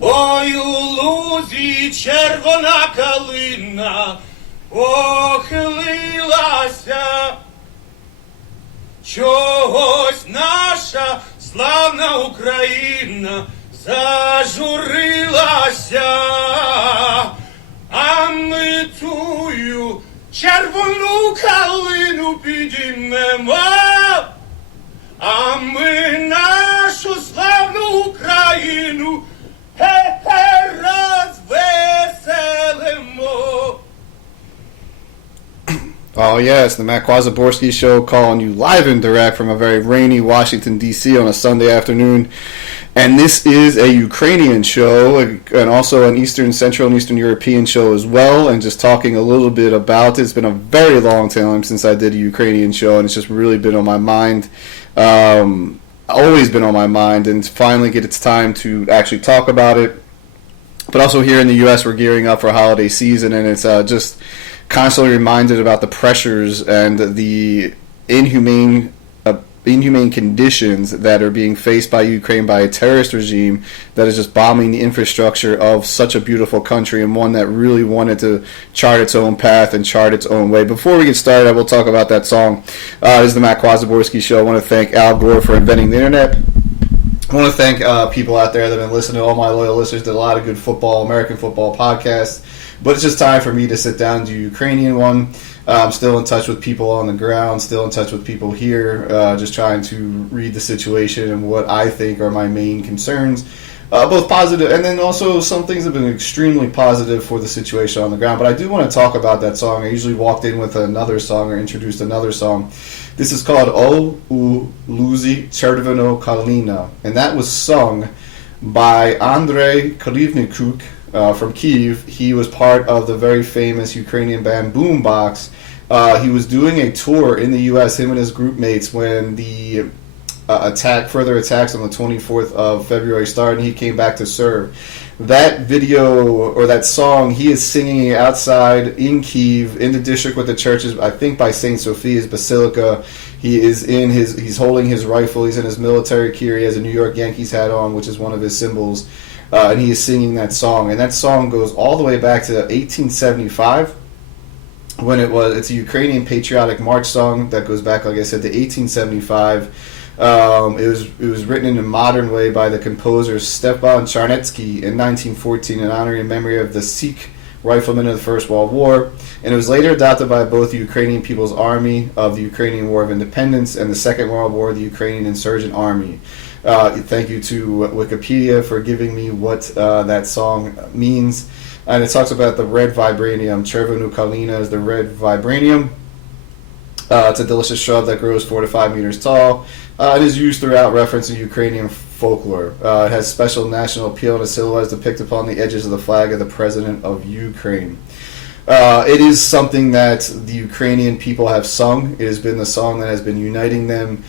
Ой, у лузі червона калина похилилася, чогось наша славна Україна зажурилася, а ми тую червону калину підіймемо, а ми нашу славну Україну розвеселимо. Oh yes, the Matt Kwazaborski Show, calling you live and direct from a very rainy Washington, D.C. on a Sunday afternoon. And this is a Ukrainian show, and also an Eastern, Central, and Eastern European show as well, and just talking a little bit about it. It's been a very long time since I did a Ukrainian show, and it's just really been on my mind. Always been on my mind, and finally get its time to actually talk about it. But also here in the U.S., we're gearing up for holiday season, and it's just constantly reminded about the pressures and the inhumane conditions that are being faced by Ukraine by a terrorist regime that is just bombing the infrastructure of such a beautiful country, and one that really wanted to chart its own path and chart its own way. Before we get started, I will talk about that song. This is the Matt Kwazaborski Show. I want to thank Al Gore for inventing the internet. I want to thank people out there that have been listening to all my loyal listeners. Did a lot of good football, American football podcasts. But it's just time for me to sit down and do a Ukrainian one. I'm still in touch with people on the ground, still in touch with people here, just trying to read the situation and what I think are my main concerns. Both positive, and then also some things have been extremely positive for the situation on the ground. But I do want to talk about that song. I usually walked in with another song or introduced another song. This is called O u Luzi Cherveno Kalina, and that was sung by Andrei Krivnikuk from Kyiv. He was part of the very famous Ukrainian band Boombox. He was doing a tour in the U.S., him and his group mates, when the further attacks on the 24th of February started, and he came back to serve. That video, or that song, he is singing outside in Kyiv, in the district with the churches, I think by St. Sophia's Basilica. He is he's holding his rifle, he's in his military gear, he has a New York Yankees hat on, which is one of his symbols, and he is singing that song. And that song goes all the way back to 1875, when it's a Ukrainian patriotic march song that goes back, like I said, to 1875. It was written in a modern way by the composer Stepan Charnetsky in 1914 in honor and memory of the Sikh riflemen of the First World War, and it was later adopted by both the Ukrainian People's Army of the Ukrainian War of Independence and the Second World War, the Ukrainian Insurgent Army. Thank you to Wikipedia for giving me what that song means. And it talks about the red vibranium. Chervenu Kalina is the red vibranium. It's a delicious shrub that grows 4 to 5 meters tall. It is used throughout reference in Ukrainian folklore. It has special national appeal, and a silhouette is depicted upon the edges of the flag of the President of Ukraine. It is something that the Ukrainian people have sung. It has been the song that has been uniting them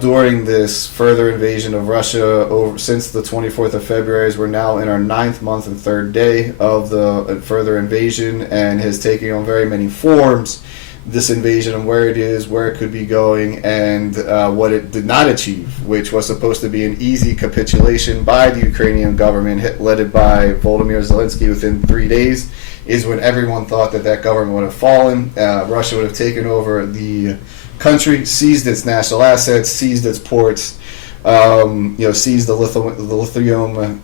during this further invasion of Russia since the 24th of February. As we're now in our 9th month and 3rd day of the further invasion, and has taken on very many forms. This invasion and where it is, where it could be going, and what it did not achieve, which was supposed to be an easy capitulation by the Ukrainian government, led by Volodymyr Zelensky within 3 days, is when everyone thought that government would have fallen. Russia would have taken over the country, seized its national assets, seized its ports, seized the lithium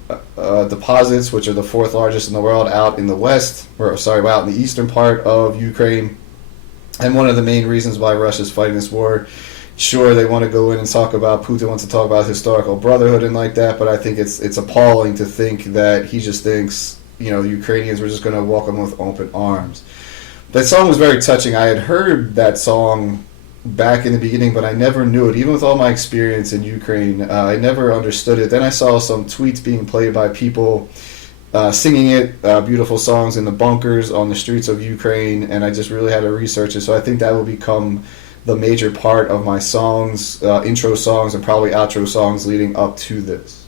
deposits, which are the 4th largest in the world, out in the out in the eastern part of Ukraine. And one of the main reasons why Russia is fighting this war, sure, they want to go in and talk about, Putin wants to talk about historical brotherhood and like that, but I think it's appalling to think that he just thinks, the Ukrainians were just going to welcome with open arms. That song was very touching. I had heard that song back in the beginning, but I never knew it. Even with all my experience in Ukraine, I never understood it. Then I saw some tweets being played by people singing it, beautiful songs in the bunkers on the streets of Ukraine, and I just really had to research it. So I think that will become the major part of my songs, intro songs, and probably outro songs leading up to this.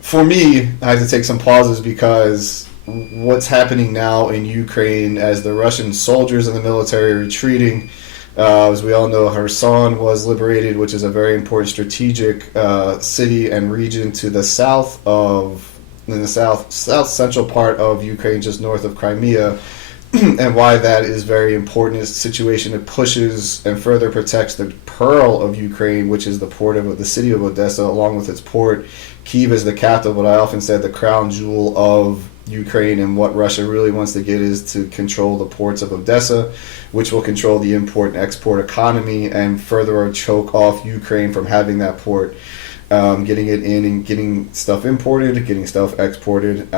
For me, I had to take some pauses because what's happening now in Ukraine as the Russian soldiers and the military are retreating, As we all know, Kherson was liberated, which is a very important strategic city and region to the south of, in the south central part of Ukraine, just north of Crimea. And why that is very important is the situation it pushes and further protects the pearl of Ukraine, which is the port of the city of Odessa, along with its port. Kyiv is the capital, but I often said the crown jewel of Ukraine, and what Russia really wants to get is to control the ports of Odessa, which will control the import and export economy and further choke off Ukraine from having that port, getting it in and getting stuff imported, getting stuff exported.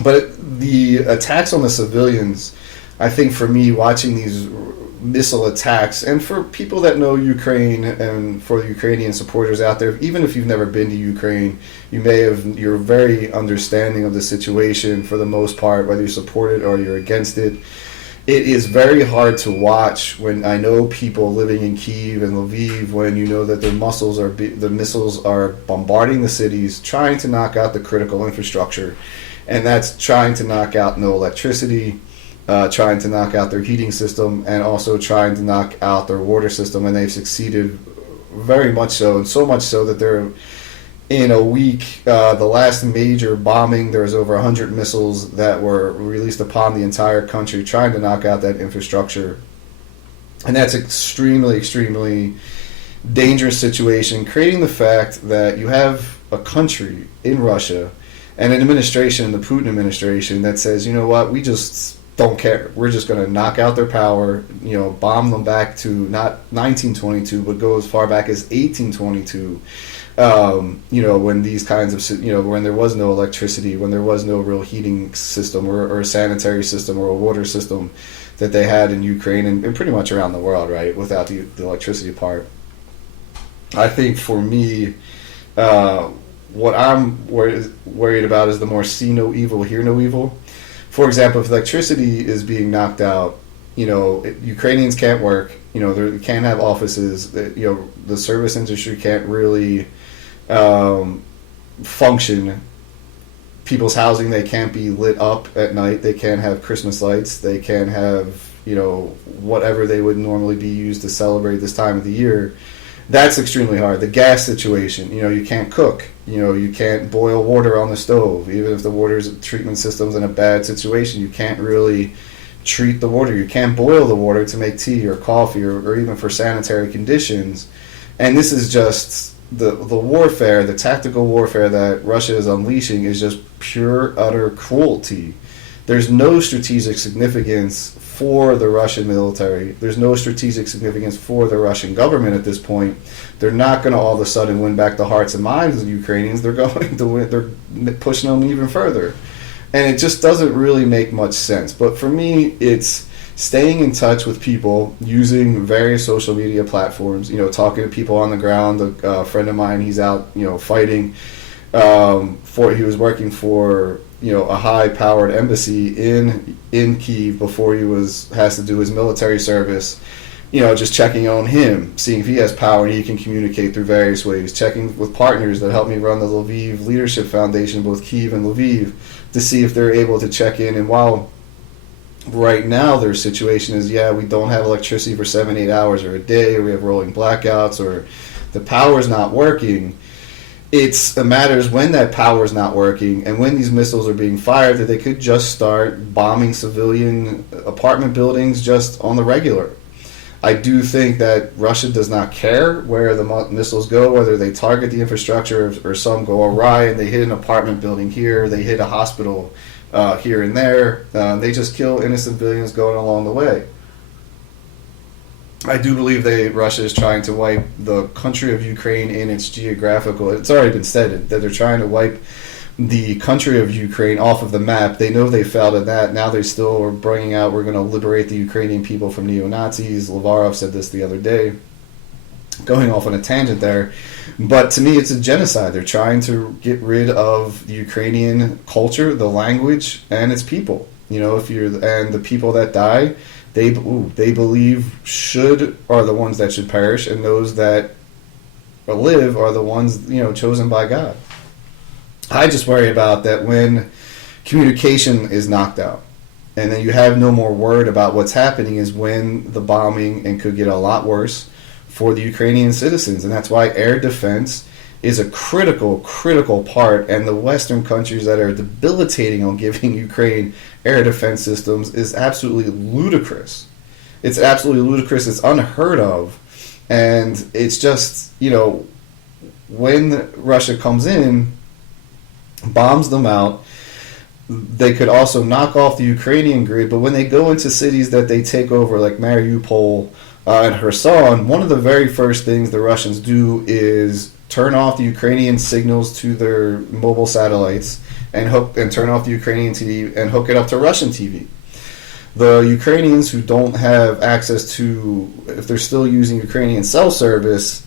But the attacks on the civilians, I think for me, watching these missile attacks, and for people that know Ukraine and for the Ukrainian supporters out there, even if you've never been to Ukraine, you're very understanding of the situation for the most part, whether you support it or you're against it. It is very hard to watch when I know people living in Kyiv and Lviv, when you know that the missiles are bombarding the cities, trying to knock out the critical infrastructure. And that's trying to knock out no electricity, trying to knock out their heating system, and also trying to knock out their water system. And they've succeeded very much so, and so much so that they're in a week. The last major bombing, there was over 100 missiles that were released upon the entire country, trying to knock out that infrastructure. And that's extremely, extremely dangerous situation, creating the fact that you have a country in Russia and an administration, the Putin administration, that says, you know what, we just don't care. We're just going to knock out their power, bomb them back to not 1922, but go as far back as 1822. When these kinds of, when there was no electricity, when there was no real heating system or a sanitary system or a water system that they had in Ukraine and pretty much around the world, right, without the electricity part. I think for me, what I'm worried about is the more see no evil, hear no evil. For example, if electricity is being knocked out, Ukrainians can't work. They can't have offices. The service industry can't really function. People's housing, they can't be lit up at night. They can't have Christmas lights. They can't have whatever they would normally be used to celebrate this time of the year. That's extremely hard. The gas situation, you can't cook. You can't boil water on the stove. Even if the water's treatment system's in a bad situation, you can't really treat the water. You can't boil the water to make tea or coffee or even for sanitary conditions. And this is just the warfare, the tactical warfare that Russia is unleashing is just pure, utter cruelty. There's no strategic significance for the Russian military. There's no strategic significance for the Russian government at this point. They're not going to all of a sudden win back the hearts and minds of the Ukrainians. They're going to win. They're pushing them even further. And it just doesn't really make much sense. But for me, it's staying in touch with people using various social media platforms, talking to people on the ground. A friend of mine, he's out, fighting. He was working for a high-powered embassy in Kyiv before he has to do his military service. Just checking on him, seeing if he has power and he can communicate through various ways. Checking with partners that help me run the Lviv Leadership Foundation, both Kyiv and Lviv, to see if they're able to check in. And while right now their situation is, we don't have electricity for 7-8 hours or a day, or we have rolling blackouts, or the power's not working. It's a matter of when that power is not working and when these missiles are being fired that they could just start bombing civilian apartment buildings just on the regular. I do think that Russia does not care where the missiles go, whether they target the infrastructure or some go awry and they hit an apartment building here, they hit a hospital here and there. They just kill innocent civilians going along the way. I do believe Russia is trying to wipe the country of Ukraine in its geographical. It's already been said that they're trying to wipe the country of Ukraine off of the map. They know they failed at that. Now they still are bringing out, we're going to liberate the Ukrainian people from neo-Nazis. Lavrov said this the other day. Going off on a tangent there. But to me, it's a genocide. They're trying to get rid of the Ukrainian culture, the language, and its people. And the people that die, they believe are the ones that should perish, and those that live are the ones chosen by God. I just worry about that when communication is knocked out and then you have no more word about what's happening is when the bombing and could get a lot worse for the Ukrainian citizens. And that's why air defense is a critical part, and the Western countries that are debilitating on giving Ukraine air defense systems is absolutely ludicrous. It's absolutely ludicrous. It's unheard of. And it's just, when Russia comes in, bombs them out, they could also knock off the Ukrainian grid, but when they go into cities that they take over, like Mariupol and Kherson, one of the very first things the Russians do is turn off the Ukrainian signals to their mobile satellites and turn off the Ukrainian TV and hook it up to Russian TV. The Ukrainians who don't have access to, if they're still using Ukrainian cell service,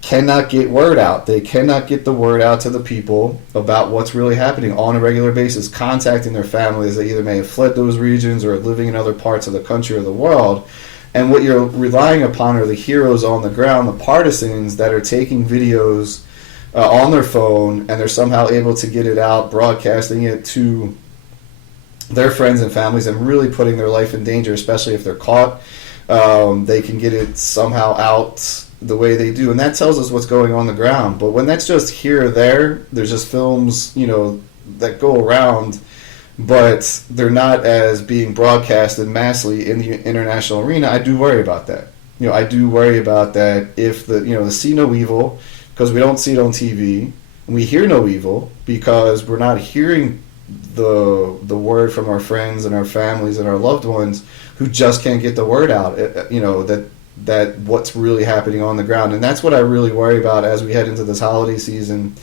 cannot get word out. They cannot get the word out to the people about what's really happening on a regular basis, contacting their families that either may have fled those regions or are living in other parts of the country or the world. And what you're relying upon are the heroes on the ground, the partisans that are taking videos on their phone, and they're somehow able to get it out, broadcasting it to their friends and families, and really putting their life in danger, especially if they're caught. They can get it somehow out the way they do, and that tells us what's going on the ground. But when that's just here or there, there's just films, that go around, but they're not as being broadcasted massively in the international arena. I do worry about that. I do worry about that if the see no evil, because we don't see it on TV, and we hear no evil because we're not hearing the word from our friends and our families and our loved ones who just can't get the word out, that what's really happening on the ground. And that's what I really worry about as we head into this holiday season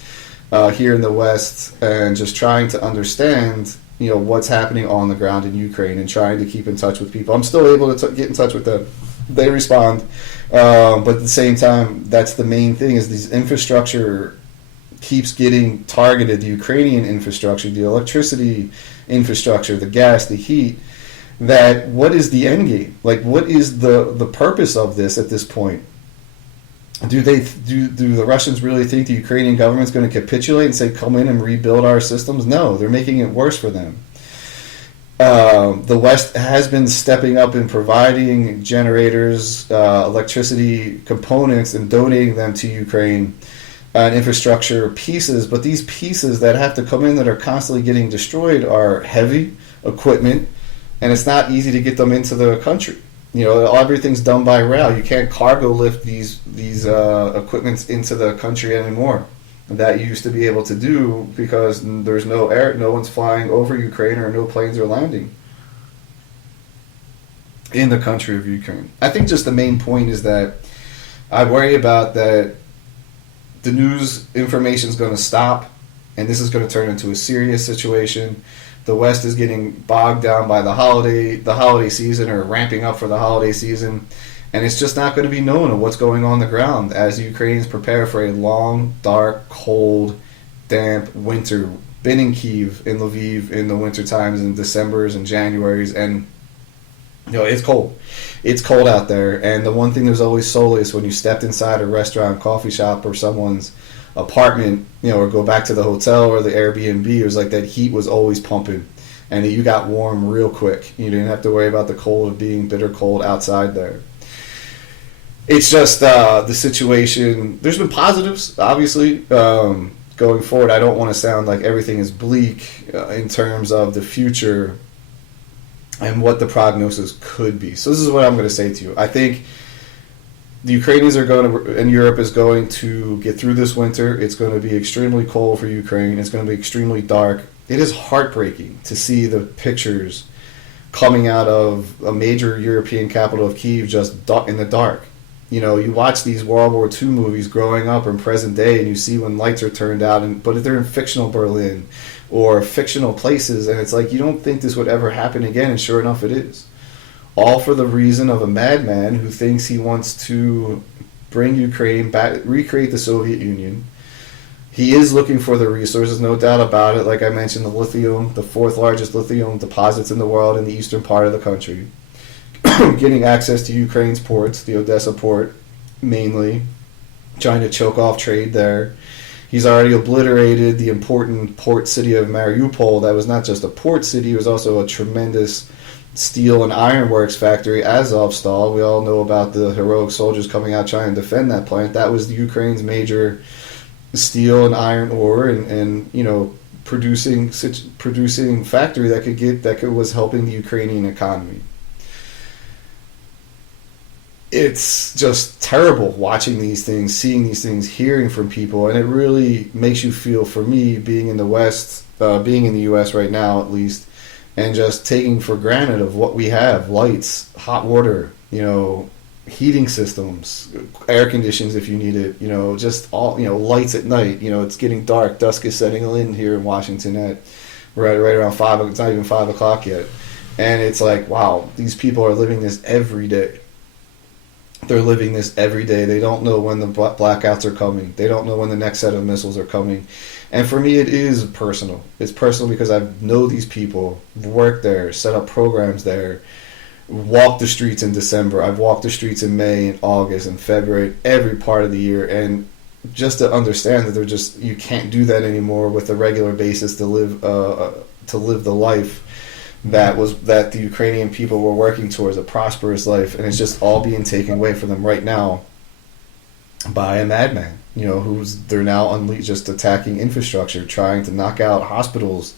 here in the West, and just trying to understand what's happening on the ground in Ukraine and trying to keep in touch with people. I'm still able to get in touch with them. They respond. But at the same time, that's the main thing, is these infrastructure keeps getting targeted, the Ukrainian infrastructure, the electricity infrastructure, the gas, the heat. That what is the end game? Like, what is the purpose of this at this point? Do the Russians really think the Ukrainian government's going to capitulate and say, come in and rebuild our systems? No, they're making it worse for them. The West has been stepping up in providing generators, electricity components, and donating them to Ukraine, infrastructure pieces. But these pieces that have to come in that are constantly getting destroyed are heavy equipment, and it's not easy to get them into the country. Everything's done by rail. You can't cargo lift these equipments into the country anymore. That you used to be able to do because there's no air, no one's flying over Ukraine, or no planes are landing in the country of Ukraine. I think just the main point is that I worry about that the news information is going to stop, and this is going to turn into a serious situation. The West is getting bogged down by the holiday season, or ramping up for the holiday season, and it's just not going to be known of what's going on the ground as the Ukrainians prepare for a long, dark, cold, damp winter. Been in Kyiv, in Lviv, in the winter times, in Decembers and Januaries, and it's cold. It's cold out there, and the one thing that was always solace when you stepped inside a restaurant, coffee shop, or someone's apartment, or go back to the hotel or the Airbnb, it was like that heat was always pumping, and you got warm real quick. You didn't have to worry about the cold of being bitter cold outside there. It's just the situation. There's been positives, obviously, going forward. I don't want to sound like everything is bleak in terms of the future and what the prognosis could be. So this is what I'm going to say to you. I think the Ukrainians are going to, and Europe is going to get through this winter. It's going to be extremely cold for Ukraine. It's going to be extremely dark. It is heartbreaking to see the pictures coming out of a major European capital of Kyiv just in the dark. You watch these World War II movies growing up in present day, and you see when lights are turned out, but they're in fictional Berlin or fictional places, and it's like you don't think this would ever happen again, and sure enough it is. All for the reason of a madman who thinks he wants to bring Ukraine back, recreate the Soviet Union. He is looking for the resources, no doubt about it. Like I mentioned, the lithium, the fourth largest lithium deposits in the world in the eastern part of the country. Getting access to Ukraine's ports, the Odessa port mainly, trying to choke off trade there. He's already obliterated the important port city of Mariupol. That was not just a port city, it was also a tremendous steel and ironworks factory, Azovstal. We all know about the heroic soldiers coming out trying to defend that plant. That was Ukraine's major steel and iron ore, and producing factory that was helping the Ukrainian economy. It's just terrible watching these things, seeing these things, hearing from people, and it really makes you feel, for me, being in the West, being in the U.S. right now at least, and just taking for granted of what we have: lights, hot water, heating systems, air conditions if you need it, just all, lights at night. It's getting dark, dusk is setting in here in Washington at right around 5. It's not even 5 o'clock yet, and it's like, wow, these people are living this every day. They're living this every day. They don't know when the blackouts are coming. They don't know when the next set of missiles are coming. And for me, it is personal. It's personal because I know these people, worked there, set up programs there, walked the streets in December. I've walked the streets in May and August and February, every part of the year. And just to understand that you can't do that anymore with a regular basis to live the life that the Ukrainian people were working towards, a prosperous life, and it's just all being taken away from them right now by a madman, they're now just attacking infrastructure, trying to knock out hospitals,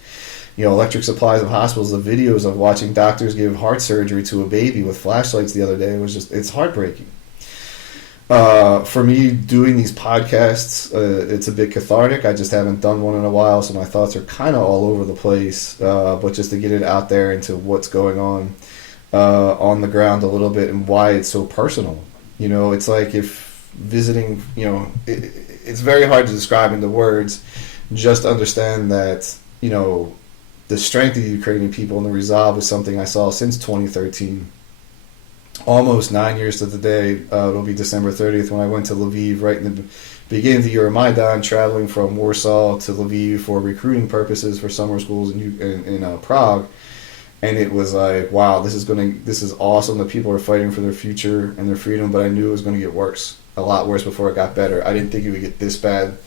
electric supplies of hospitals. The videos of watching doctors give heart surgery to a baby with flashlights the other day, it's heartbreaking. For me, doing these podcasts, it's a bit cathartic. I just haven't done one in a while, so my thoughts are kind of all over the place. But just to get it out there into what's going on the ground a little bit, and why it's so personal. It's like if visiting, it's very hard to describe into words. Just understand that, the strength of the Ukrainian people and the resolve is something I saw since 2013. Almost 9 years to the day. It'll be December 30th when I went to Lviv right in the beginning of the Euromaidan, traveling from Warsaw to Lviv for recruiting purposes for summer schools in Prague. And it was like, wow, this is awesome that people are fighting for their future and their freedom, but I knew it was going to get worse, a lot worse before it got better. I didn't think it would get this bad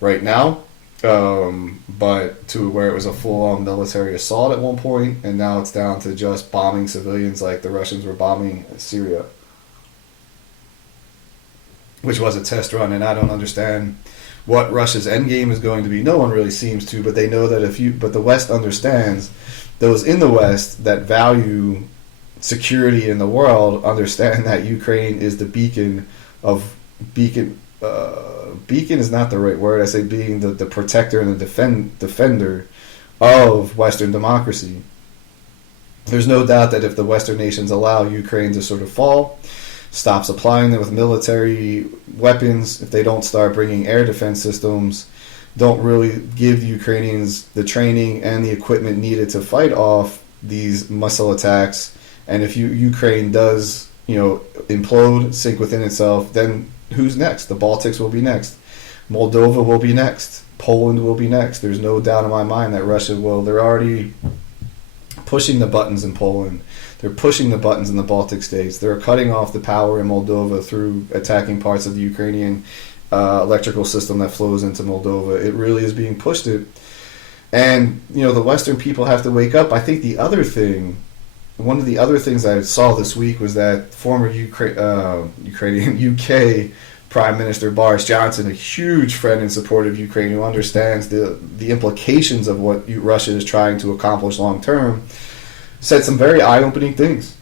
right now, but to where it was a full-on military assault at one point, and now it's down to just bombing civilians like the Russians were bombing Syria, which was a test run, and I don't understand what Russia's endgame is going to be. No one really seems to, but they know that but the West understands. Those in the West that value security in the world understand that Ukraine is the beacon. Beacon is not the right word. I say being the protector and the defender of Western democracy. There's no doubt that if the Western nations allow Ukraine to sort of fall, stop supplying them with military weapons, if they don't start bringing air defense systems, don't really give the Ukrainians the training and the equipment needed to fight off these missile attacks, and if Ukraine does, implode, sink within itself, then who's next? The Baltics will be next. Moldova will be next. Poland will be next. There's no doubt in my mind that Russia will. They're already pushing the buttons in Poland. They're pushing the buttons in the Baltic states. They're cutting off the power in Moldova through attacking parts of the Ukrainian electrical system that flows into Moldova. It really is being pushed it. And, the Western people have to wake up. I think one of the other things I saw this week was that former Ukrainian UK Prime Minister Boris Johnson, a huge friend and supporter of Ukraine who understands the implications of what Russia is trying to accomplish long term, said some very eye-opening things,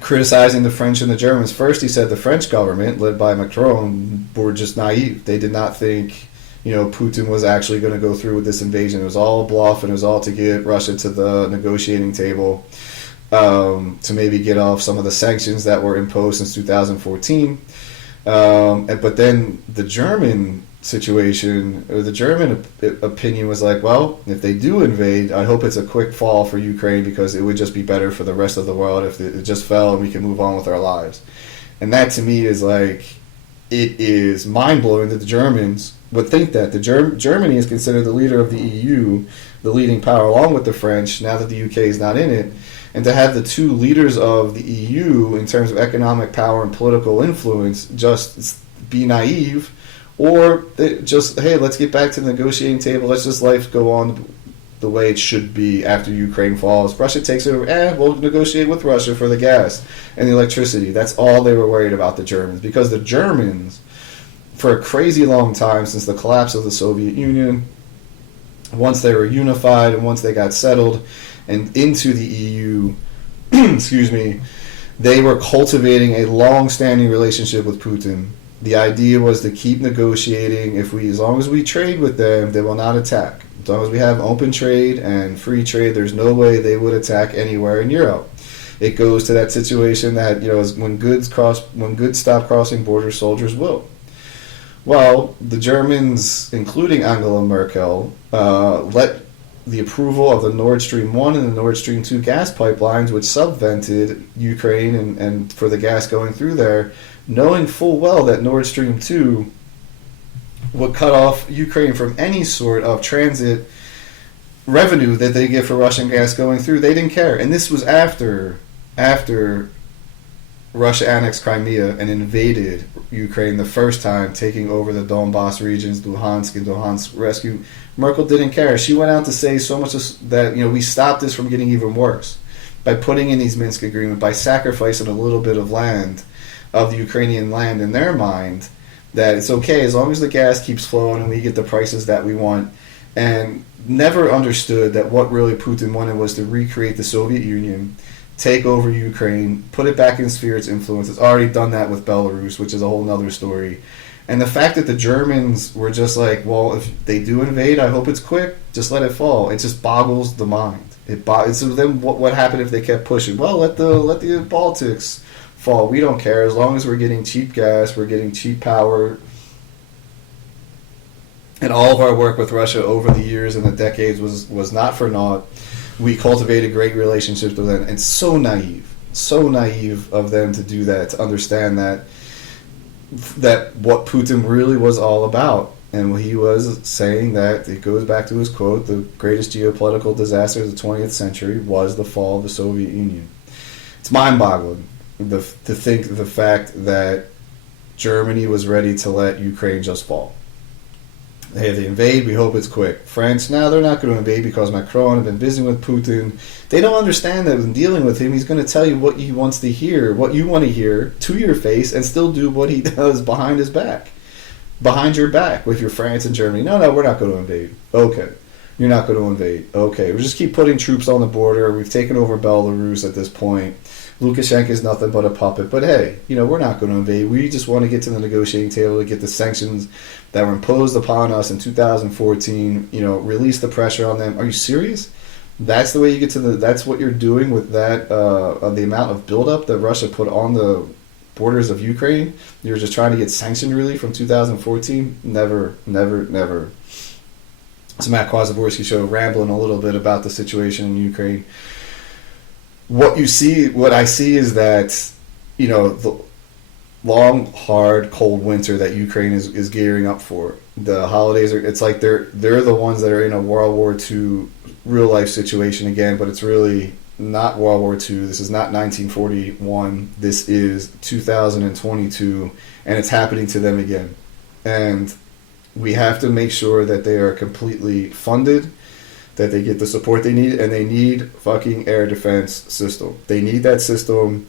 criticizing the French and the Germans. First, he said the French government, led by Macron, were just naive. They did not think, Putin was actually going to go through with this invasion. It was all a bluff, and it was all to get Russia to the negotiating table, to maybe get off some of the sanctions that were imposed since 2014. But then the German situation, or the German opinion was like, well, if they do invade, I hope it's a quick fall for Ukraine, because it would just be better for the rest of the world if it just fell and we can move on with our lives. And that to me is like, it is mind-blowing that the Germans would think that. Germany is considered the leader of the EU, the leading power, along with the French, now that the UK is not in it. And to have the two leaders of the EU in terms of economic power and political influence just be naive, or just, hey, let's get back to the negotiating table, let's just life go on the way it should be after Ukraine falls. Russia takes over, we'll negotiate with Russia for the gas and the electricity. That's all they were worried about, the Germans. Because the Germans, for a crazy long time, since the collapse of the Soviet Union, once they were unified and once they got settled and into the EU, excuse me, they were cultivating a long-standing relationship with Putin. The idea was to keep negotiating. As long as we trade with them, they will not attack. As long as we have open trade and free trade, there's no way they would attack anywhere in Europe. It goes to that situation that, when goods stop crossing borders, soldiers will. Well, the Germans, including Angela Merkel, let the approval of the Nord Stream 1 and the Nord Stream 2 gas pipelines, which subvented Ukraine and for the gas going through there, knowing full well that Nord Stream 2 would cut off Ukraine from any sort of transit revenue that they get for Russian gas going through. They didn't care. And this was after Russia annexed Crimea and invaded Ukraine the first time, taking over the Donbass regions, Luhansk and Donetsk rescue. Merkel didn't care. She went out to say so much that we stopped this from getting even worse by putting in these Minsk agreements, by sacrificing a little bit of land, of the Ukrainian land in their mind, that it's okay as long as the gas keeps flowing and we get the prices that we want. And never understood that what really Putin wanted was to recreate the Soviet Union, take over Ukraine, put it back in the sphere of its influence. It's already done that with Belarus, which is a whole nother story. And the fact that the Germans were just like, well, if they do invade, I hope it's quick, just let it fall. It just boggles the mind. So then what happened if they kept pushing? Well, let the Baltics fall. We don't care. As long as we're getting cheap gas, we're getting cheap power. And all of our work with Russia over the years and the decades was not for naught. We cultivated great relationships with them. And so naive of them to do that, to understand that what Putin really was all about. And he was saying that, it goes back to his quote, the greatest geopolitical disaster of the 20th century was the fall of the Soviet Union. It's mind-boggling to think the fact that Germany was ready to let Ukraine just fall. Hey, they invade, we hope it's quick. France, now they're not going to invade because Macron have been visiting with Putin. They don't understand that in dealing with him, he's going to tell you what he wants to hear, what you want to hear, to your face, and still do what he does behind his back. Behind your back with your France and Germany. No, we're not going to invade. Okay. You're not going to invade. Okay. We just keep putting troops on the border. We've taken over Belarus at this point. Lukashenko is nothing but a puppet. But hey, we're not going to invade. We just want to get to the negotiating table to get the sanctions that were imposed upon us in 2014, release the pressure on them. Are you serious? That's the way you get to that's what you're doing with that, the amount of buildup that Russia put on the borders of Ukraine. You're just trying to get sanction relief from 2014. Never. It's Matt Kwazaborski Show, rambling a little bit about the situation in Ukraine. What I see is that, the long, hard, cold winter that Ukraine is gearing up for. The holidays it's like they're the ones that are in a World War II real life situation again, but it's really not World War II. This is not 1941. This is 2022, and it's happening to them again. And we have to make sure that they are completely funded, that they get the support they need, and they need fucking air defense system. They need that system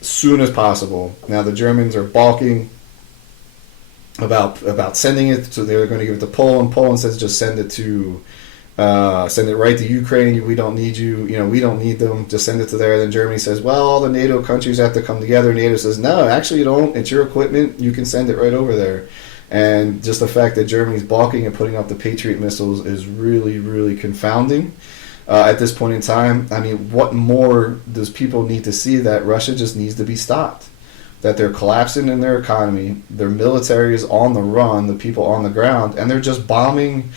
as soon as possible. Now the Germans are balking about sending it, so they're going to give it to Poland. Poland says just send it right to Ukraine. We don't need you. We don't need them. Just send it to there. Then Germany says, well, all the NATO countries have to come together. NATO says, no, actually you don't. It's your equipment. You can send it right over there. And just the fact that Germany's balking and putting up the Patriot missiles is really, really confounding at this point in time. I mean, what more does people need to see? That Russia just needs to be stopped, that they're collapsing in their economy, their military is on the run, the people on the ground, and they're just bombing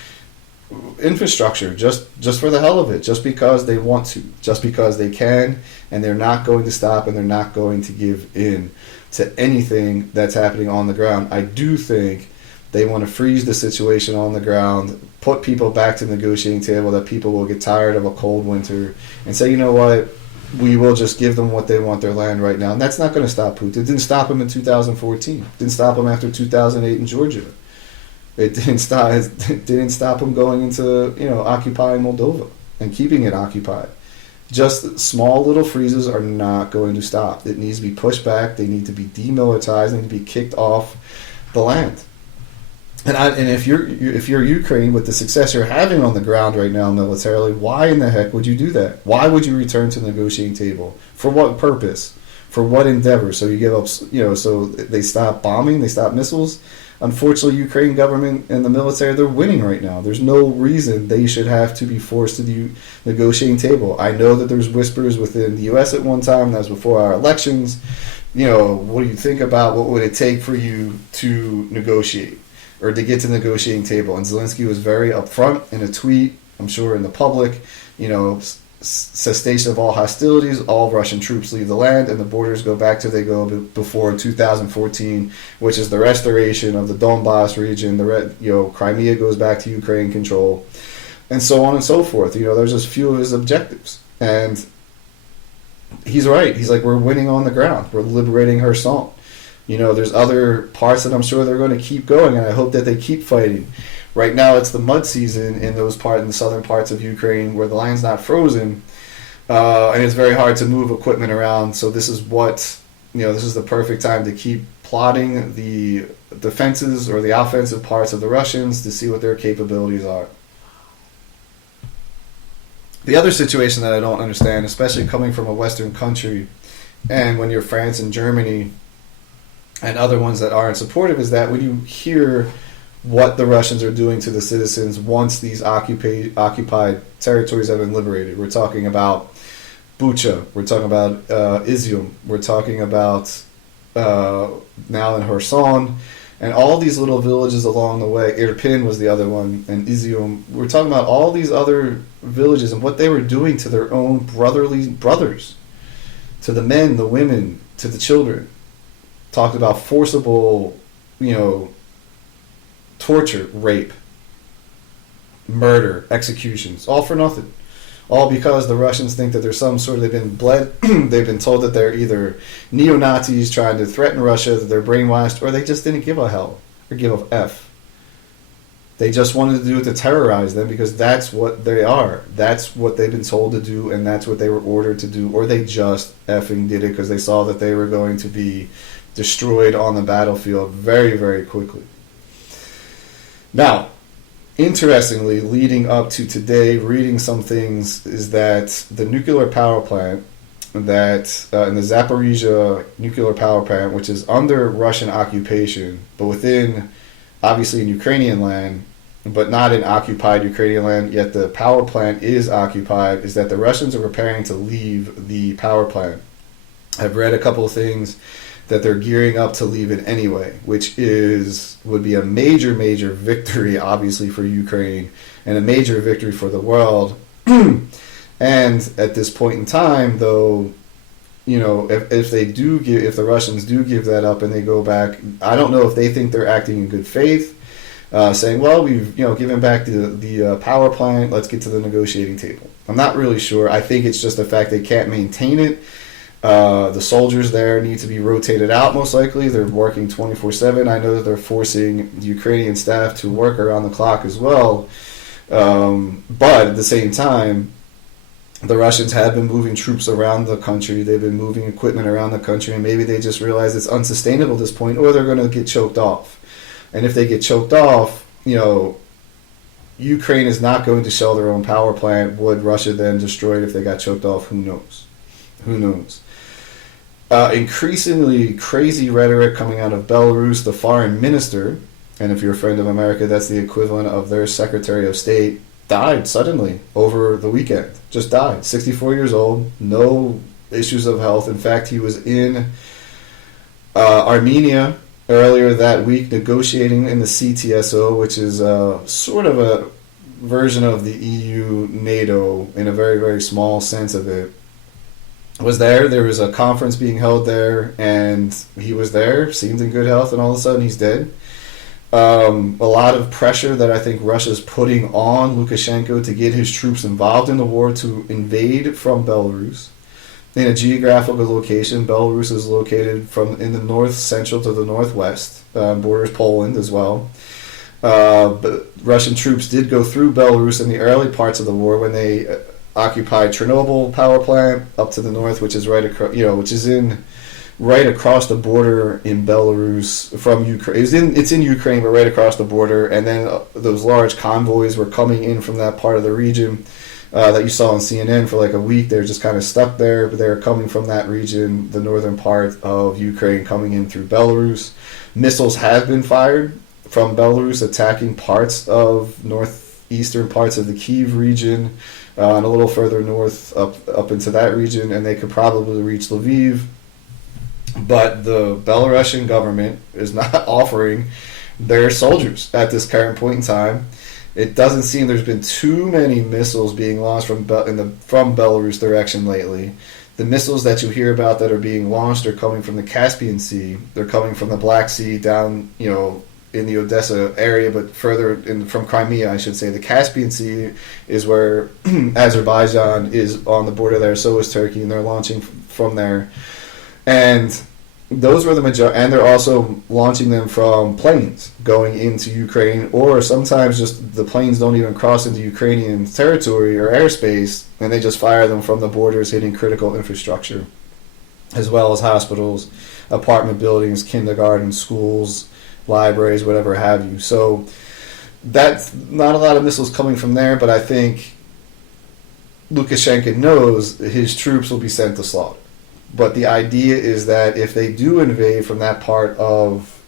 infrastructure just for the hell of it, just because they want to, just because they can, and they're not going to stop, and they're not going to give in to anything that's happening on the ground. I do think they want to freeze the situation on the ground, put people back to the negotiating table, that people will get tired of a cold winter and say, you know what, we will just give them what they want, their land right now. And that's not going to stop Putin. It didn't stop him in 2014. It didn't stop him after 2008 in Georgia. It didn't stop. It didn't stop him going into occupying Moldova and keeping it occupied. Just small little freezes are not going to stop. It needs to be pushed back. They need to be demilitarized. They need to be kicked off the land. And if you're Ukraine, with the success you're having on the ground right now militarily, why in the heck would you do that? Why would you return to the negotiating table? For what purpose? For what endeavor? So you give up, so they stop bombing, they stop missiles. Unfortunately, Ukraine government and the military, they're winning right now. There's no reason they should have to be forced to the negotiating table. I know that there's whispers within the U.S. at one time, that was before our elections. What do you think about what would it take for you to negotiate or to get to the negotiating table? And Zelensky was very upfront in a tweet, I'm sure in the public, cessation of all hostilities, all Russian troops leave the land, and the borders go back to they go before 2014, which is the restoration of the Donbass region. Crimea goes back to Ukraine control, and so on and so forth. There's just few of his objectives, and he's right. He's like, we're winning on the ground. We're liberating Kherson. There's other parts that I'm sure they're going to keep going, and I hope that they keep fighting. Right now, it's the mud season in the southern parts of Ukraine where the land's not frozen, and it's very hard to move equipment around. So this is this is the perfect time to keep plotting the defenses or the offensive parts of the Russians to see what their capabilities are. The other situation that I don't understand, especially coming from a Western country, and when you're France and Germany and other ones that aren't supportive, is that when you hear what the Russians are doing to the citizens once these occupied territories have been liberated. We're talking about Bucha. We're talking about Izium. We're talking about now in Kherson, and all these little villages along the way. Irpin was the other one, and Izium. We're talking about all these other villages and what they were doing to their own brothers, to the men, the women, to the children. Talked about forcible, torture, rape, murder, executions, all for nothing. All because the Russians think that there's some sort of, they've been told that they're either neo-Nazis trying to threaten Russia, that they're brainwashed, or they just didn't give a hell or give a F. They just wanted to do it to terrorize them because that's what they are. That's what they've been told to do, and that's what they were ordered to do, or they just effing did it because they saw that they were going to be destroyed on the battlefield very, very quickly. Now, interestingly, leading up to today, reading some things, is that the nuclear power plant that in the Zaporizhia nuclear power plant, which is under Russian occupation, but within, obviously, in Ukrainian land, but not in occupied Ukrainian land, yet the power plant is occupied, is that the Russians are preparing to leave the power plant. I've read a couple of things that they're gearing up to leave it anyway, which would be a major, major victory, obviously, for Ukraine, and a major victory for the world. And at this point in time, though, if the Russians do give that up and they go back, I don't know if they think they're acting in good faith, saying, well, we've given back the power plant, let's get to the negotiating table. I'm not really sure. I think it's just the fact they can't maintain it. The soldiers there need to be rotated out, most likely. They're working 24/7. I know that they're forcing the Ukrainian staff to work around the clock as well. But at the same time, the Russians have been moving troops around the country. They've been moving equipment around the country, and maybe they just realize it's unsustainable at this point, or they're going to get choked off. And if they get choked off, Ukraine is not going to shell their own power plant. Would Russia then destroy it if they got choked off? Who knows? Who knows? Increasingly crazy rhetoric coming out of Belarus. The foreign minister, and if you're a friend of America, that's the equivalent of their Secretary of State, died suddenly over the weekend. Just died. 64 years old. No issues of health. In fact, he was in Armenia earlier that week negotiating in the CTSO, which is sort of a version of the EU, NATO, in a very, very small sense of it. Was there. There was a conference being held there, and he was there, seemed in good health, and all of a sudden he's dead. A lot of pressure that I think Russia's putting on Lukashenko to get his troops involved in the war to invade from Belarus. In a geographical location, Belarus is located in the north central to the northwest, borders Poland as well. But Russian troops did go through Belarus in the early parts of the war when they occupied Chernobyl power plant up to the north, which is right across, which is in right across the border in Belarus from Ukraine. It's in Ukraine, but right across the border. And then those large convoys were coming in from that part of the region that you saw on CNN for like a week. They're just kind of stuck there, but they're coming from that region, the northern part of Ukraine, coming in through Belarus. Missiles have been fired from Belarus, attacking parts of northeastern parts of the Kyiv region, and a little further north up into that region, and they could probably reach Lviv. But the Belarusian government is not offering their soldiers at this current point in time. It doesn't seem there's been too many missiles being launched from Belarus direction lately. The missiles that you hear about that are being launched are coming from the Caspian Sea. They're coming from the Black Sea down, in the Odessa area, but further from Crimea, I should say. The Caspian Sea is where Azerbaijan is on the border there, so is Turkey, and they're launching from there. And those were the majority, and they're also launching them from planes going into Ukraine, or sometimes just the planes don't even cross into Ukrainian territory or airspace, and they just fire them from the borders, hitting critical infrastructure, as well as hospitals, apartment buildings, kindergartens, schools, libraries, whatever have you. So that's not a lot of missiles coming from there, but I think Lukashenko knows his troops will be sent to slaughter. But the idea is that if they do invade from that part of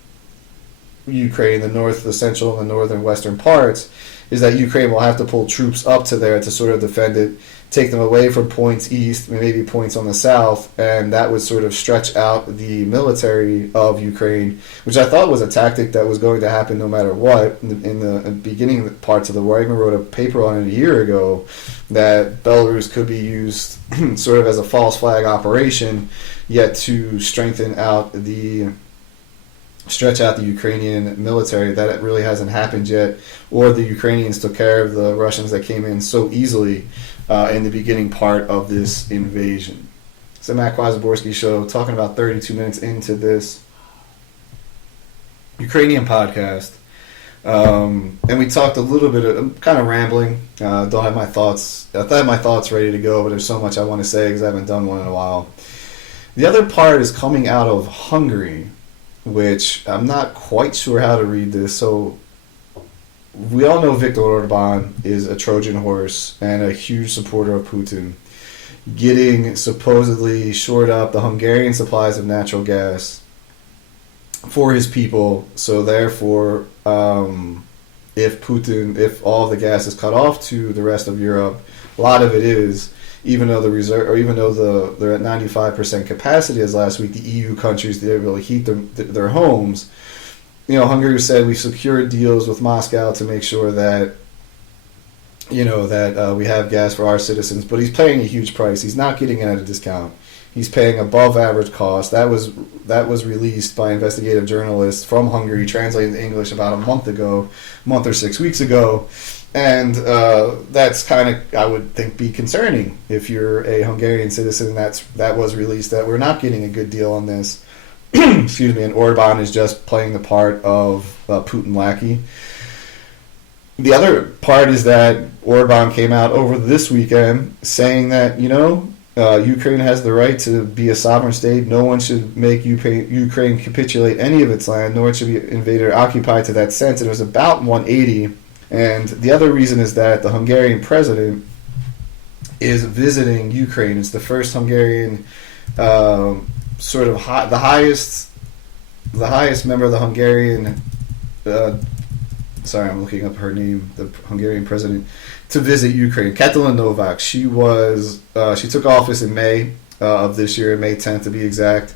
Ukraine, the north, the central, and the northern western parts, is that Ukraine will have to pull troops up to there to sort of defend it, take them away from points east, maybe points on the south, and that would sort of stretch out the military of Ukraine, which I thought was a tactic that was going to happen no matter what. In the beginning parts of the war, I even wrote a paper on it a year ago, that Belarus could be used sort of as a false flag operation, yet to stretch out the Ukrainian military. That it really hasn't happened yet, or the Ukrainians took care of the Russians that came in so easily in the beginning part of this invasion. It's the Matt Kwazaborski Show, talking about 32 minutes into this Ukrainian podcast. And we talked a little bit, I'm kind of rambling, don't have my thoughts, I had my thoughts ready to go, but there's so much I want to say because I haven't done one in a while. The other part is coming out of Hungary, which I'm not quite sure how to read this. So we all know Viktor Orban is a Trojan horse and a huge supporter of Putin, getting supposedly shored up the Hungarian supplies of natural gas for his people. So therefore, if all of the gas is cut off to the rest of Europe, a lot of it is, even though they're at 95% capacity as last week, the EU countries, they're able to heat their homes. Hungary said we secured deals with Moscow to make sure that we have gas for our citizens, but he's paying a huge price. He's not getting it at a discount. He's paying above average cost. That was released by investigative journalists from Hungary, translated to English about a month or 6 weeks ago. And that's kind of, I would think, be concerning if you're a Hungarian citizen. That was released, that we're not getting a good deal on this. Excuse me. And Orban is just playing the part of Putin lackey. The other part is that Orban came out over this weekend saying that, Ukraine has the right to be a sovereign state. No one should make Ukraine capitulate any of its land, nor it should be invaded or occupied to that sense. And it was about 180. And the other reason is that the Hungarian president is visiting Ukraine. It's the first Hungarian the highest member of the Hungarian. Sorry, I'm looking up her name. The Hungarian president to visit Ukraine, Katalin Novak. She took office in May of this year, May 10th to be exact.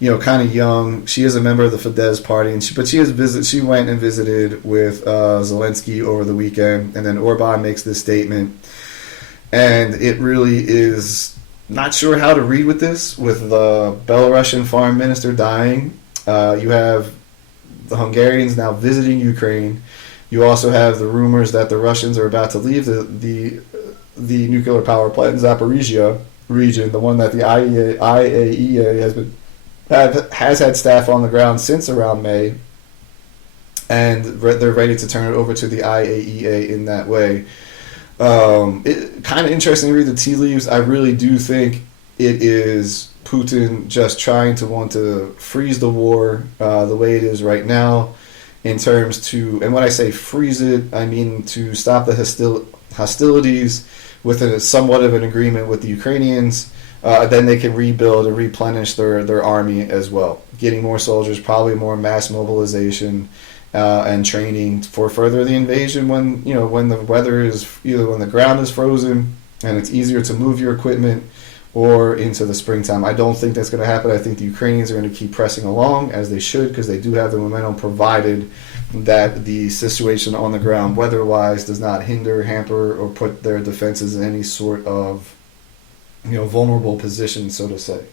Kind of young. She is a member of the Fidesz party, she went and visited with Zelensky over the weekend, and then Orban makes this statement, and it really is not sure how to read with this. With the Belarusian foreign minister dying, you have the Hungarians now visiting Ukraine. You also have the rumors that the Russians are about to leave the nuclear power plant in Zaporizhia region, the one that the IAEA has had staff on the ground since around May. and they're ready to turn it over to the IAEA in that way. It kind of interesting to read the tea leaves. I really do think it is Putin just trying to want to freeze the war the way it is right now, in terms to, and when I say freeze it, I mean to stop the hostilities with somewhat of an agreement with the Ukrainians. Then they can rebuild and replenish their army as well, getting more soldiers, probably more mass mobilization and training for further the invasion when the weather is, either when the ground is frozen and it's easier to move your equipment, or into the springtime. I don't think that's going to happen. I think the Ukrainians are going to keep pressing along, as they should, because they do have the momentum, provided that the situation on the ground weather-wise does not hinder, hamper, or put their defenses in any sort of vulnerable position, so to say.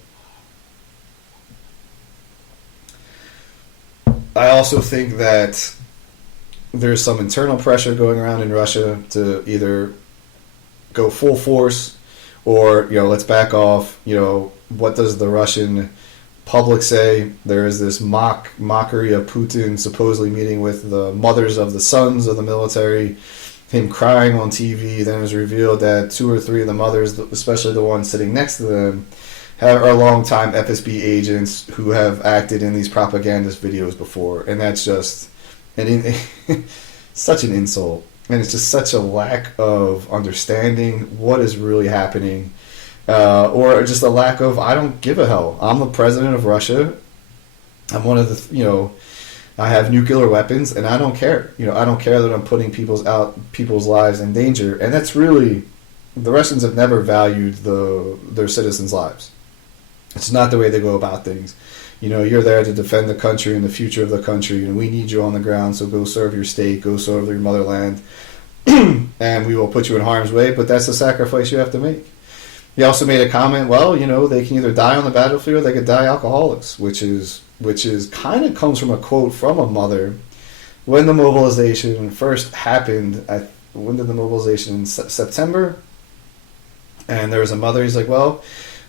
I also think that there's some internal pressure going around in Russia to either go full force or, let's back off. What does the Russian public say? There is this mockery of Putin supposedly meeting with the mothers of the sons of the military, him crying on TV. Then it was revealed that 2 or 3 of the mothers, especially the one sitting next to them, are longtime FSB agents who have acted in these propagandist videos before. And that's just such an insult. And it's just such a lack of understanding what is really happening. Or just a lack of, I don't give a hell. I'm the president of Russia. I'm one of the, I have nuclear weapons, and I don't care. I don't care that I'm putting people's lives in danger. And that's really, the Russians have never valued their citizens' lives. It's not the way they go about things. You're there to defend the country and the future of the country, and we need you on the ground, so go serve your state, go serve your motherland, and we will put you in harm's way, but that's the sacrifice you have to make. He also made a comment, well, they can either die on the battlefield or they could die alcoholics, which is kind of comes from a quote from a mother. When the mobilization first happened, when did the mobilization? In September? And there was a mother, he's like, well,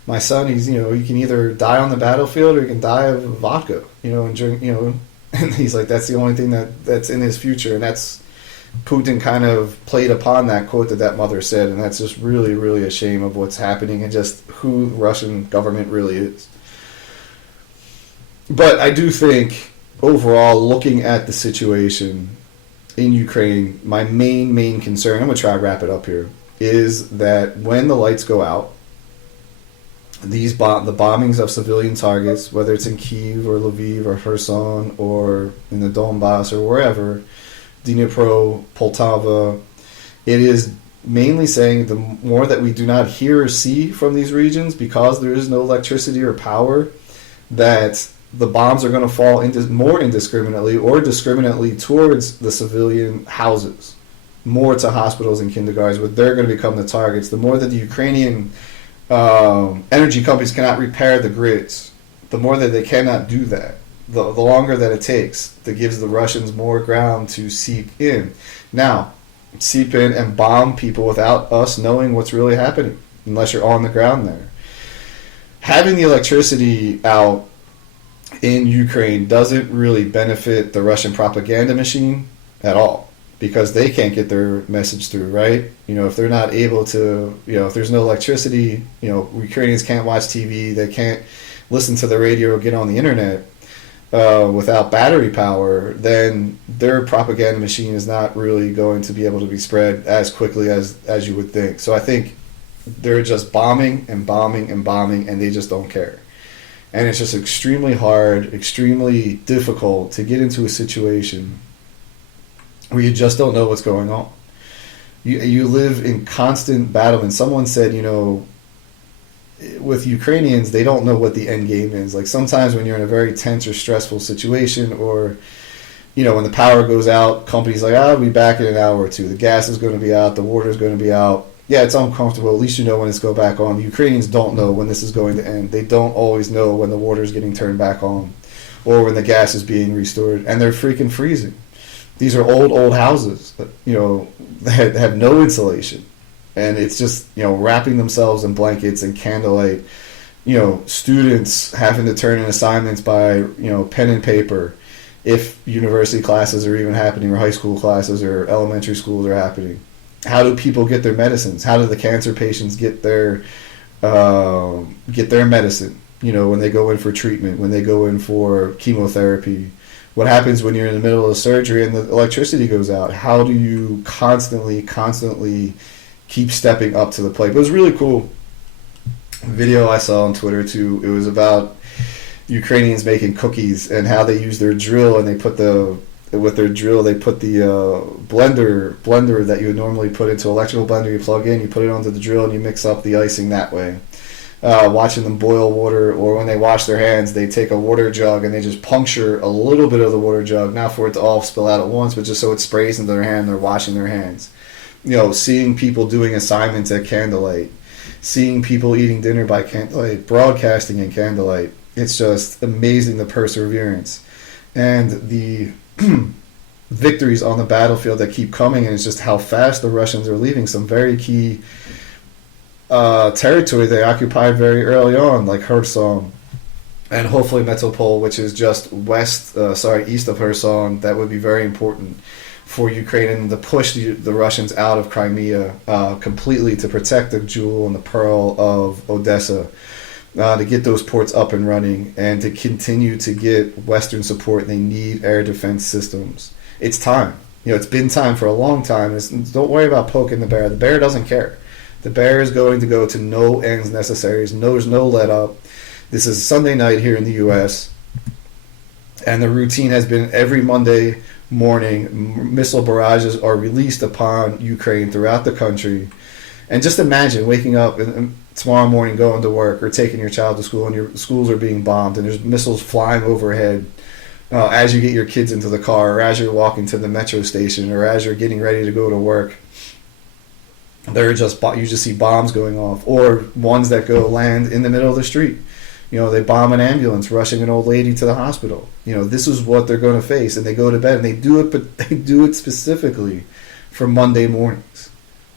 my son, he can either die on the battlefield or he can die of vodka, and drink, and he's like, that's the only thing that's in his future. And that's, Putin kind of played upon that quote that mother said. And that's just really, really a shame of what's happening and just who the Russian government really is. But I do think, overall, looking at the situation in Ukraine, my main concern, I'm going to try to wrap it up here, is that when the lights go out, the bombings of civilian targets, whether it's in Kyiv or Lviv or Kherson or in the Donbass or wherever, Dnipro, Poltava, it is mainly saying the more that we do not hear or see from these regions, because there is no electricity or power, that the bombs are going to fall more indiscriminately or discriminately towards the civilian houses, more to hospitals and kindergartens, where they're going to become the targets. The more that the Ukrainian energy companies cannot repair the grids, the more that they cannot do that, the longer that it takes, that gives the Russians more ground to seep in. Now, seep in and bomb people without us knowing what's really happening, unless you're on the ground there. Having the electricity out in Ukraine doesn't really benefit the Russian propaganda machine at all, because they can't get their message through, right? If they're not able to, if there's no electricity, Ukrainians can't watch TV, they can't listen to the radio or get on the internet without battery power, then their propaganda machine is not really going to be able to be spread as quickly as you would think. So I think they're just bombing and bombing and bombing, and they just don't care. And it's just extremely hard, extremely difficult to get into a situation where you just don't know what's going on. You live in constant battle. And someone said, with Ukrainians, they don't know what the end game is. Like, sometimes when you're in a very tense or stressful situation, or, when the power goes out, companies like, I'll be back in an hour or two. The gas is going to be out. The water is going to be out. Yeah, it's uncomfortable. At least you know when it's going back on. The Ukrainians don't know when this is going to end. They don't always know when the water is getting turned back on or when the gas is being restored. And they're freaking freezing. These are old houses, that have no insulation. And it's just, wrapping themselves in blankets and candlelight. Students having to turn in assignments by, pen and paper. if university classes are even happening, or high school classes, or elementary schools are happening. How do people get their medicines? How do the cancer patients get their medicine? You know, when they go in for treatment, when they go in for chemotherapy. What happens when you're in the middle of surgery and the electricity goes out? How do you constantly keep stepping up to the plate? But it was really cool. Video I saw on Twitter too. It was about Ukrainians making cookies and how they use their drill, and they put the blender that you would normally put into an electrical blender. You plug in, you put it onto the drill, and you mix up the icing that way. Watching them boil water, or when they wash their hands, they take a water jug and they just puncture a little bit of the water jug, not for it to all spill out at once, but just so it sprays into their hand. They're washing their hands. You know, seeing people doing assignments at candlelight, seeing people eating dinner by candlelight, broadcasting in candlelight. It's just amazing, the perseverance and the victories on the battlefield that keep coming, and it's just how fast the Russians are leaving some very key territory they occupied very early on, like Kherson, and hopefully Metropole, which is just east of Kherson. That would be very important for Ukraine, and to push the Russians out of Crimea completely, to protect the jewel and the pearl of Odessa, to get those ports up and running, and to continue to get Western support. They need air defense systems. It's time. You know, it's been time for a long time. Don't worry about poking the bear. The bear doesn't care. The bear is going to go to no ends necessary. There's no let up. This is Sunday night here in the U.S., and the routine has been every Monday morning, missile barrages are released upon Ukraine throughout the country. And just imagine waking up and tomorrow morning going to work, or taking your child to school, and your schools are being bombed, and there's missiles flying overhead as you get your kids into the car, or as you're walking to the metro station, or as you're getting ready to go to work. You just see bombs going off, or ones that land in the middle of the street. You know, they bomb an ambulance rushing an old lady to the hospital. You know, this is what they're going to face, and they go to bed, and they do it, but they do it specifically for Monday mornings.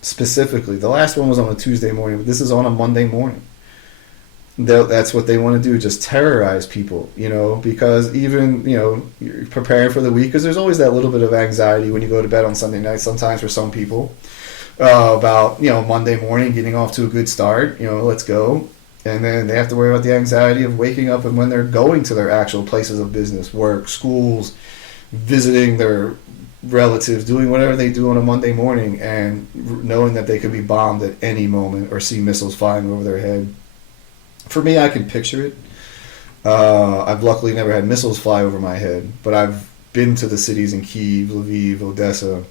Specifically, the last one was on a Tuesday morning, but this is on a Monday morning. That's what they want to do, just terrorize people. You know, because even, you know, you're preparing for the week, because there's always that little bit of anxiety when you go to bed on Sunday night. Sometimes for some people. About, you know, Monday morning getting off to a good start, you know, let's go. And then they have to worry about the anxiety of waking up, and when they're going to their actual places of business, work, schools, visiting their relatives, doing whatever they do on a Monday morning, and knowing that they could be bombed at any moment or see missiles flying over their head. For me, I can picture it. I've luckily never had missiles fly over my head, but I've been to the cities in Kyiv, Lviv, Odessa,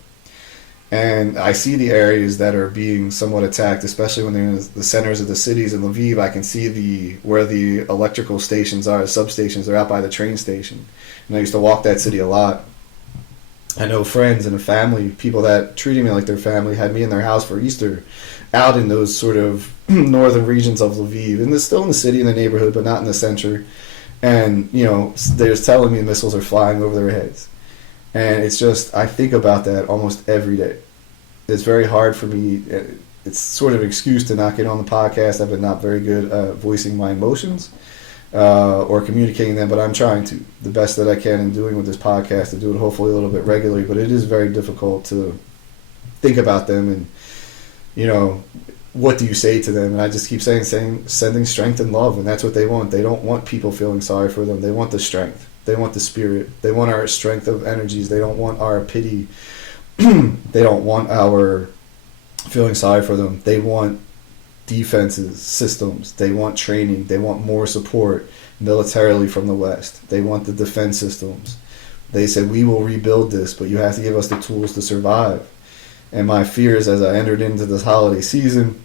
and I see the areas that are being somewhat attacked, especially when they're in the centers of the cities. In Lviv, I can see where the electrical stations are, substations. They're out by the train station. And I used to walk that city a lot. I know friends and a family, people that treated me like their family, had me in their house for Easter, out in those sort of northern regions of Lviv. And they're still in the city, in the neighborhood, but not in the center. And, you know, they're telling me missiles are flying over their heads. And it's just, I think about that almost every day. It's very hard for me. It's sort of an excuse to not get on the podcast. I've been not very good at voicing my emotions or communicating them, but I'm trying to, the best that I can in doing with this podcast, to do it hopefully a little bit regularly. But it is very difficult to think about them, and, you know, what do you say to them? And I just keep saying sending strength and love, and that's what they want. They don't want people feeling sorry for them. They want the strength. They want the spirit. They want our strength of energies. They don't want our pity. They don't want our feeling sorry for them. They want defenses, systems. They want training. They want more support militarily from the West. They want the defense systems. They said, we will rebuild this, but you have to give us the tools to survive. And my fears as I entered into this holiday season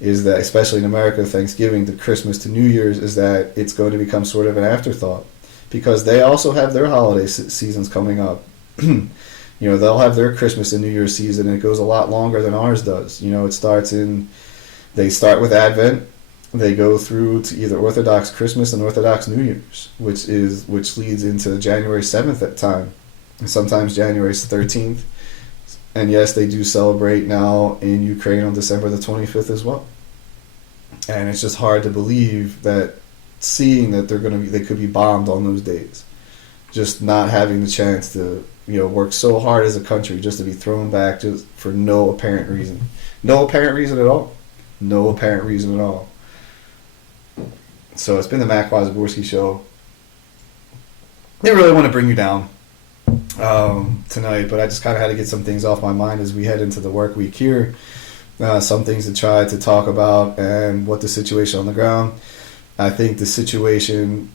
is that, especially in America, Thanksgiving to Christmas to New Year's, is that it's going to become sort of an afterthought. Because they also have their holiday seasons coming up. You know, they'll have their Christmas and New Year's season, and it goes a lot longer than ours does. You know, they start with Advent, they go through to either Orthodox Christmas and Orthodox New Year's, which leads into January 7th at time, and sometimes January 13th. And yes, they do celebrate now in Ukraine on December the 25th as well. And it's just hard to believe that, seeing that they could be bombed on those days. just not having the chance to, work so hard as a country just to be thrown back just for no apparent reason. No apparent reason at all. No apparent reason at all. So it's been the Matt Zaborski Show. Didn't really want to bring you down tonight, but I just kind of had to get some things off my mind as we head into the work week here. Some things to try to talk about and what the situation on the ground. I think the situation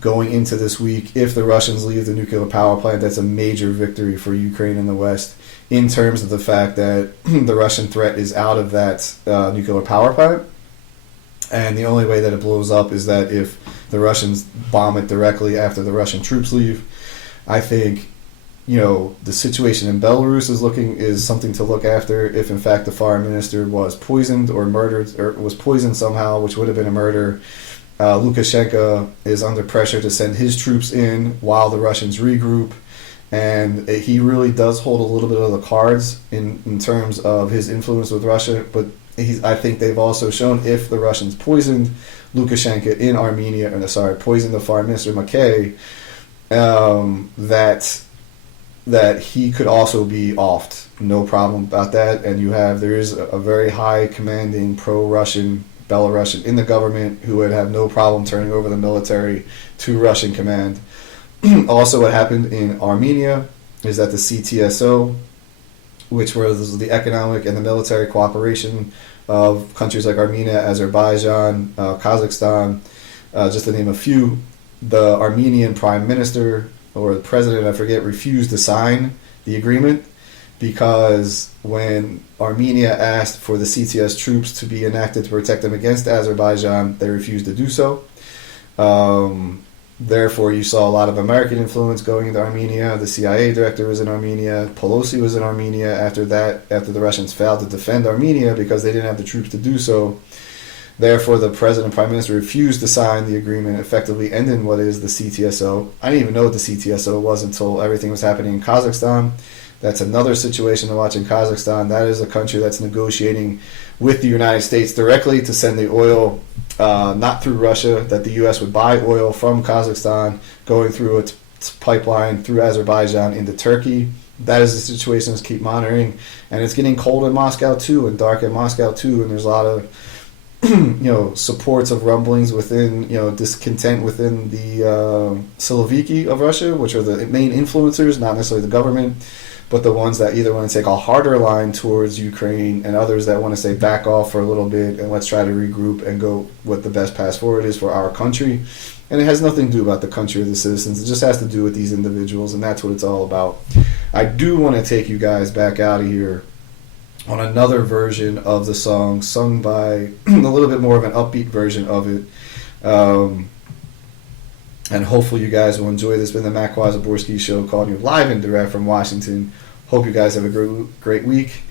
going into this week, if the Russians leave the nuclear power plant, that's a major victory for Ukraine and the West in terms of the fact that the Russian threat is out of that nuclear power plant. And the only way that it blows up is that if the Russians bomb it directly after the Russian troops leave. I think, the situation in Belarus is something to look after. If in fact the foreign minister was poisoned or murdered, or was poisoned somehow, which would have been a murder, Lukashenko is under pressure to send his troops in while the Russians regroup. And he really does hold a little bit of the cards in terms of his influence with Russia. But I think they've also shown if the Russians poisoned Lukashenko in Armenia, poisoned the foreign minister Mackay, that he could also be offed. No problem about that. And there is a very high commanding pro-Russian Belarusian in the government who would have no problem turning over the military to Russian command. Also, what happened in Armenia is that the CTSO, which was the economic and the military cooperation of countries like Armenia, Azerbaijan, Kazakhstan, just to name a few, the Armenian prime minister or the president, I forget, refused to sign the agreement because when Armenia asked for the CTS troops to be enacted to protect them against Azerbaijan, they refused to do so. Therefore, you saw a lot of American influence going into Armenia. The CIA director was in Armenia. Pelosi was in Armenia after the Russians failed to defend Armenia because they didn't have the troops to do so. Therefore, the president and prime minister refused to sign the agreement, effectively ending what is the CTSO. I didn't even know what the CTSO was until everything was happening in Kazakhstan. That's another situation to watch in Kazakhstan. That is a country that's negotiating with the United States directly to send the oil, not through Russia, that the U.S. would buy oil from Kazakhstan, going through a pipeline through Azerbaijan into Turkey. That is the situation to keep monitoring. And it's getting cold in Moscow too, and dark in Moscow too, and there's a lot of supports of rumblings within, discontent within the Siloviki of Russia, which are the main influencers, not necessarily the government, but the ones that either want to take a harder line towards Ukraine and others that want to say back off for a little bit and let's try to regroup and go what the best path forward is for our country. And it has nothing to do about the country or the citizens. It just has to do with these individuals, and that's what it's all about. I do want to take you guys back out of here on another version of the song, sung by a little bit more of an upbeat version of it. And hopefully you guys will enjoy this. It's been the Matt Zaborski Show, calling you live and direct from Washington. Hope you guys have a great week.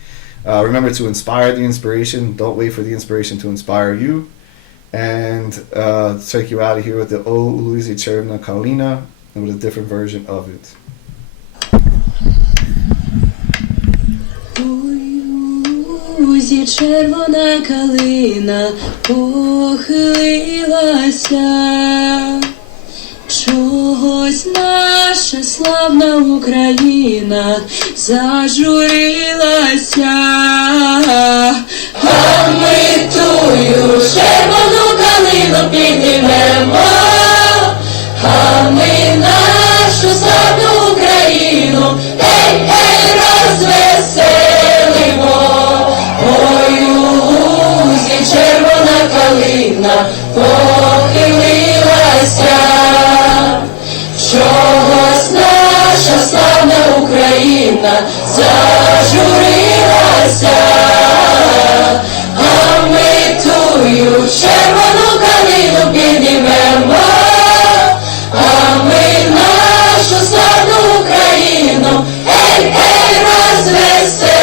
Remember to inspire the inspiration. Don't wait for the inspiration to inspire you. And take you out of here with the O Uluzi Chervona Kalina and with a different version of it. Узі червона калина похилилася, чогось наша славна Україна зажурилася, а ми тую червону калину піднімемо, а ми нашу славну Україну, ей, ей, розвеселимо. Ой, у лузі червона калина похилилася, чогось наша славна Україна зажурилася, а ми тую червону калину піднімемо, а ми нашу славну Україну, ей, ей, розвеселимо.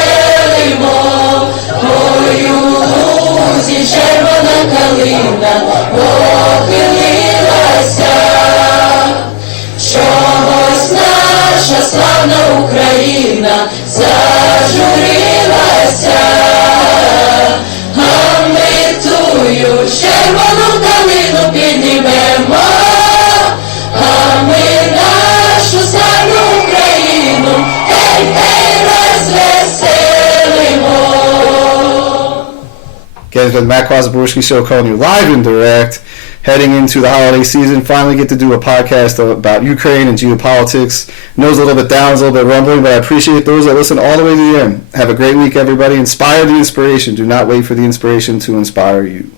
Ой, у лузі червона калина похилилася, чогось наша славна Україна зажурилася, а ми тую червону калину піднімемо, а ми Again, it's been the Matt Kwazaborski Show calling you live and direct. Heading into the holiday season, finally get to do a podcast about Ukraine and geopolitics. Knows a little bit down, a little bit rumbling, but I appreciate those that listen all the way to the end. Have a great week, everybody. Inspire the inspiration. Do not wait for the inspiration to inspire you.